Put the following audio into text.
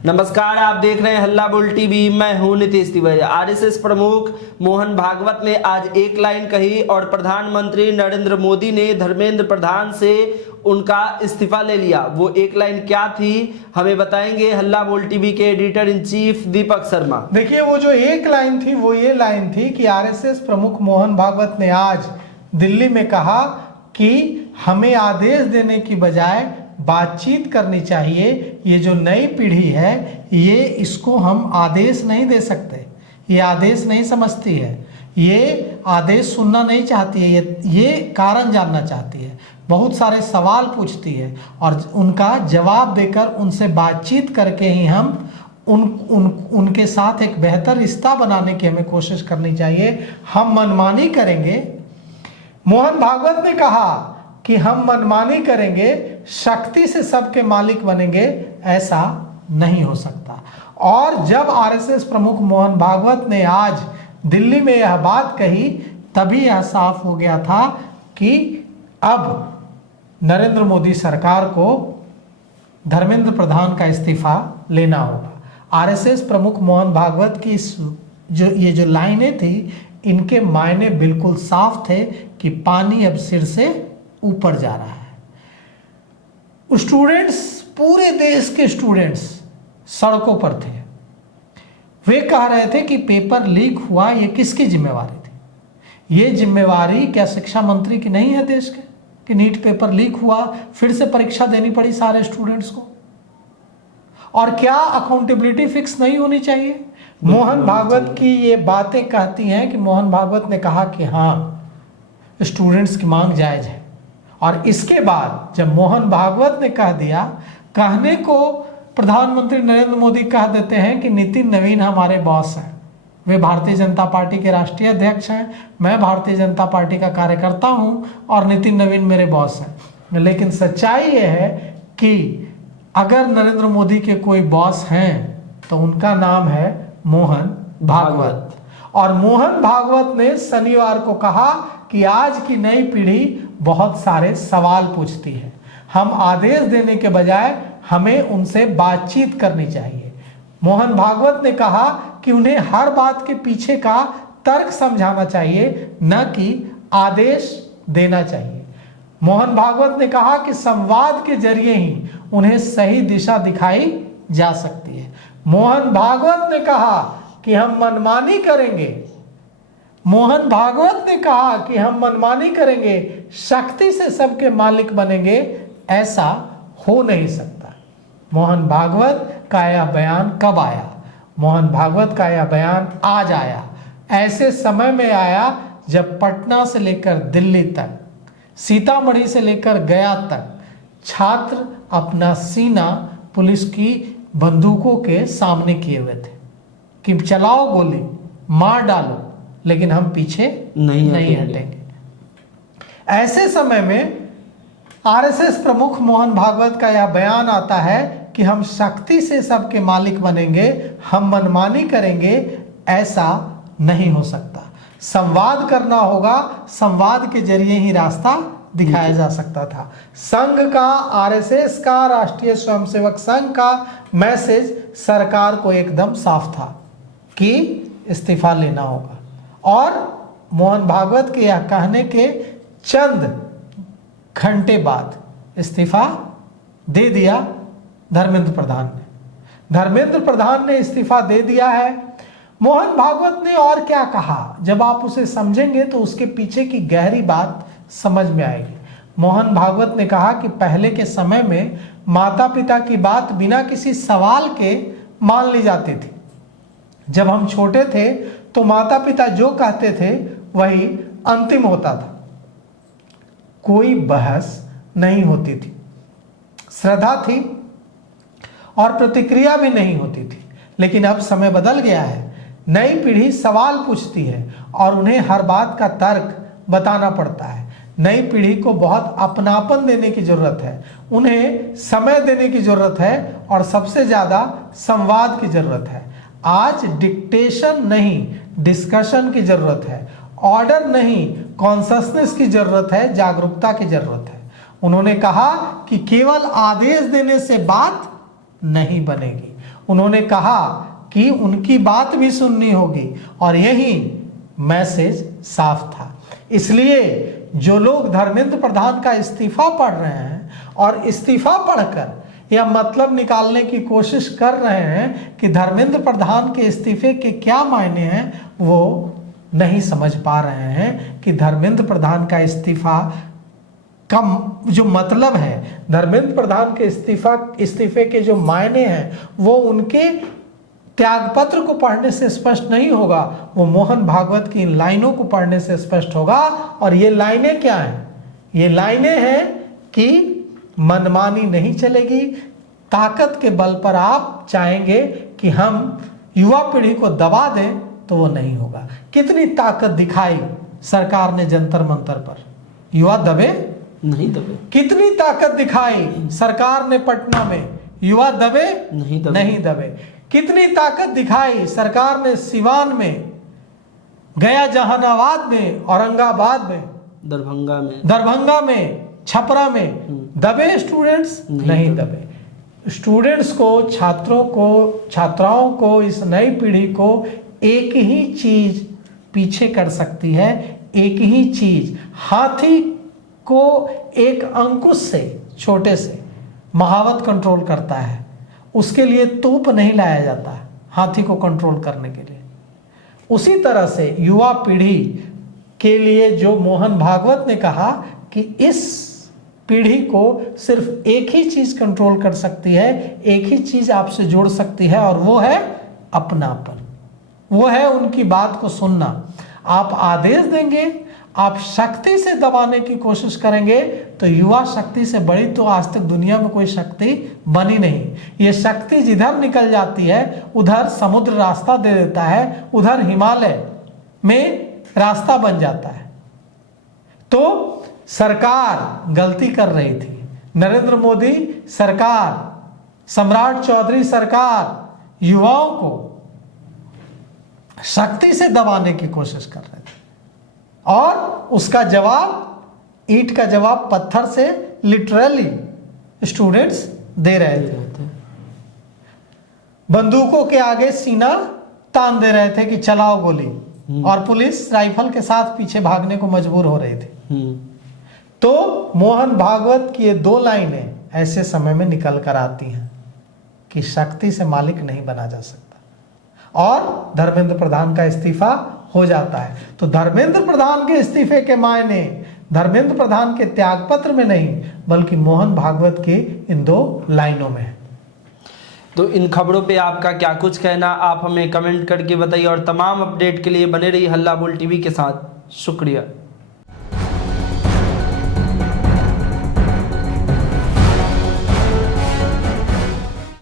नमस्कार, आप देख रहे हैं हल्ला बोल टीवी। मैं हूं नीतीश तिवारी। आरएसएस प्रमुख मोहन भागवत ने आज एक लाइन कही और प्रधानमंत्री नरेंद्र मोदी ने धर्मेंद्र प्रधान से उनका इस्तीफा ले लिया। वो एक लाइन क्या थी, हमें बताएंगे हल्ला बोल टीवी के editor in chief Deepak Sharma. देखिए, वो जो एक लाइन थी वो ये लाइन थी कि आरएसएस प्रमुख मोहन भागवत ने आज दिल्ली में कहा कि हमें आदेश देने की बजाय बातचीत करनी चाहिए। ये जो नई पीढ़ी है ये इसको हम आदेश नहीं दे सकते, ये आदेश नहीं समझती है, ये आदेश सुनना नहीं चाहती है, ये कारण जानना चाहती है, बहुत सारे सवाल पूछती है और उनका जवाब देकर उनसे बातचीत करके ही हम उनके साथ एक बेहतर रिश्ता बनाने की हमें कोशिश करनी चाहिए। हम मनमानी करेंगे, मोहन भागवत ने कहा कि हम मनमानी करेंगे, शक्ति से सबके मालिक बनेंगे, ऐसा नहीं हो सकता। और जब आरएसएस प्रमुख मोहन भागवत ने आज दिल्ली में यह बात कही तभी यह साफ हो गया था कि अब नरेंद्र मोदी सरकार को धर्मेंद्र प्रधान का इस्तीफा लेना होगा। आरएसएस प्रमुख मोहन भागवत की ये जो लाइनें थी इनके मायने बिल्कुल साफ थे कि पानी अब सिर से ऊपर जा रहा है। स्टूडेंट्स, पूरे देश के स्टूडेंट्स सड़कों पर थे। वे कह रहे थे कि पेपर लीक हुआ, ये किसकी जिम्मेवारी थी? ये जिम्मेवारी क्या शिक्षा मंत्री की नहीं है देश के कि नीट पेपर लीक हुआ, फिर से परीक्षा देनी पड़ी सारे स्टूडेंट्स को? और क्या अकाउंटेबिलिटी फिक्स नहीं होनी चाहिए? मोहन भागवत की ये बातें कहती हैं कि मोहन भागवत ने कहा कि हाँ, स्टूडेंट्स की मांग जायज है। और इसके बाद जब मोहन भागवत ने कह दिया, कहने को प्रधानमंत्री नरेंद्र मोदी कह देते हैं कि नितिन नवीन हमारे बॉस हैं, वे भारतीय जनता पार्टी के राष्ट्रीय अध्यक्ष हैं, मैं भारतीय जनता पार्टी का कार्यकर्ता हूं और नितिन नवीन मेरे बॉस हैं। लेकिन सच्चाई यह है कि अगर नरेंद्र मोदी के कोई बॉस हैं तो उनका नाम है मोहन भागवत। और मोहन भागवत ने शनिवार को कहा कि आज की नई पीढ़ी बहुत सारे सवाल पूछती है, हम आदेश देने के बजाय हमें उनसे बातचीत करनी चाहिए। मोहन भागवत ने कहा कि उन्हें हर बात के पीछे का तर्क समझाना चाहिए, न कि आदेश देना चाहिए। मोहन भागवत ने कहा कि संवाद के जरिए ही उन्हें सही दिशा दिखाई जा सकती है। मोहन भागवत ने कहा कि हम मनमानी करेंगे, मोहन भागवत ने कहा कि हम मनमानी करेंगे, शक्ति से सबके मालिक बनेंगे, ऐसा हो नहीं सकता। मोहन भागवत का यह बयान कब आया? मोहन भागवत का यह बयान आज आया, ऐसे समय में आया जब पटना से लेकर दिल्ली तक, सीतामढ़ी से लेकर गया तक छात्र अपना सीना पुलिस की बंदूकों के सामने किए हुए थे कि चलाओ गोली, मार डालो, लेकिन हम पीछे नहीं हटेंगे। ऐसे समय में आरएसएस प्रमुख मोहन भागवत का यह बयान आता है कि हम शक्ति से सबके मालिक बनेंगे, हम मनमानी करेंगे, ऐसा नहीं हो सकता। संवाद करना होगा, संवाद के जरिए ही रास्ता दिखाया जा सकता था। संघ का, आरएसएस का, राष्ट्रीय स्वयंसेवक संघ का मैसेज सरकार को एकदम साफ था कि इस्तीफा लेना होगा। और मोहन भागवत के यह कहने के चंद घंटे बाद इस्तीफा दे दिया धर्मेंद्र प्रधान ने। धर्मेंद्र प्रधान ने इस्तीफा दे दिया है। मोहन भागवत ने और क्या कहा, जब आप उसे समझेंगे तो उसके पीछे की गहरी बात समझ में आएगी। मोहन भागवत ने कहा कि पहले के समय में माता पिता की बात बिना किसी सवाल के मान ली जाती थी। जब हम छोटे थे तो माता पिता जो कहते थे वही अंतिम होता था, कोई बहस नहीं होती थी, श्रद्धा थी और प्रतिक्रिया भी नहीं होती थी। लेकिन अब समय बदल गया है, नई पीढ़ी सवाल पूछती है और उन्हें हर बात का तर्क बताना पड़ता है। नई पीढ़ी को बहुत अपनापन देने की जरूरत है, उन्हें समय देने की जरूरत है और सबसे ज्यादा संवाद की जरूरत है। आज डिक्टेशन नहीं, डिस्कशन की जरूरत है, ऑर्डर नहीं, कॉन्शसनेस की जरूरत है, जागरूकता की जरूरत है। उन्होंने कहा कि केवल आदेश देने से बात नहीं बनेगी। उन्होंने कहा कि उनकी बात भी सुननी होगी और यही मैसेज साफ था। इसलिए जो लोग धर्मेंद्र प्रधान का इस्तीफा पढ़ रहे हैं और इस्तीफा पढ़कर यह मतलब निकालने की कोशिश कर रहे हैं कि धर्मेंद्र प्रधान के इस्तीफे के क्या मायने हैं, वो नहीं समझ पा रहे हैं कि धर्मेंद्र प्रधान का इस्तीफा का जो मतलब है, धर्मेंद्र प्रधान के इस्तीफे के जो मायने हैं, वो उनके त्यागपत्र को पढ़ने से स्पष्ट नहीं होगा, वो मोहन भागवत की इन लाइनों को पढ़ने से स्पष्ट होगा। और ये लाइनें क्या हैं? ये लाइनें हैं कि मनमानी नहीं चलेगी, ताकत के बल पर आप चाहेंगे कि हम युवा पीढ़ी को दबा दें तो वो नहीं होगा। कितनी ताकत दिखाई सरकार ने जंतर मंतर पर, युवा दबे नहीं दबे। कितनी ताकत दिखाई सरकार ने पटना में, युवा दबे नहीं दबे। कितनी ताकत दिखाई सरकार ने सिवान में, गया, जहानाबाद में, औरंगाबाद में, दरभंगा में, छपरा में। दबे स्टूडेंट्स? नहीं दबे। स्टूडेंट्स को, छात्रों को, छात्राओं को, इस नई पीढ़ी को एक ही चीज पीछे कर सकती है, एक ही चीज। हाथी को एक अंकुश से, छोटे से महावत कंट्रोल करता है, उसके लिए तोप नहीं लाया जाता हाथी को कंट्रोल करने के लिए। उसी तरह से युवा पीढ़ी के लिए जो मोहन भागवत ने कहा कि इस पीढ़ी को सिर्फ एक ही चीज कंट्रोल कर सकती है, एक ही चीज आपसे जोड़ सकती है, और वो है अपनापन, वो है उनकी बात को सुनना। आप आदेश देंगे, आप शक्ति से दबाने की कोशिश करेंगे, तो युवा शक्ति से बड़ी तो आज तक दुनिया में कोई शक्ति बनी नहीं। ये शक्ति जिधर निकल जाती है उधर समुद्र रास्ता दे देता है, उधर हिमालय में रास्ता बन जाता है। तो सरकार गलती कर रही थी, नरेंद्र मोदी सरकार, सम्राट चौधरी सरकार युवाओं को शक्ति से दबाने की कोशिश कर रहे थे, और उसका जवाब, ईंट का जवाब पत्थर से लिटरली स्टूडेंट्स दे रहे थे। बंदूकों के आगे सीना तान दे रहे थे कि चलाओ गोली, और पुलिस राइफल के साथ पीछे भागने को मजबूर हो रही थी। तो मोहन भागवत की ये दो लाइनें ऐसे समय में निकल कर आती हैं कि शक्ति से मालिक नहीं बना जा सकता, और धर्मेंद्र प्रधान का इस्तीफा हो जाता है। तो धर्मेंद्र प्रधान के इस्तीफे के मायने धर्मेंद्र प्रधान के त्यागपत्र में नहीं, बल्कि मोहन भागवत की इन दो लाइनों में है। तो इन खबरों पे आपका क्या कुछ कहना, आप हमें कमेंट करके बताइए, और तमाम अपडेट के लिए बने रहिए हल्ला बोल टीवी के साथ। शुक्रिया।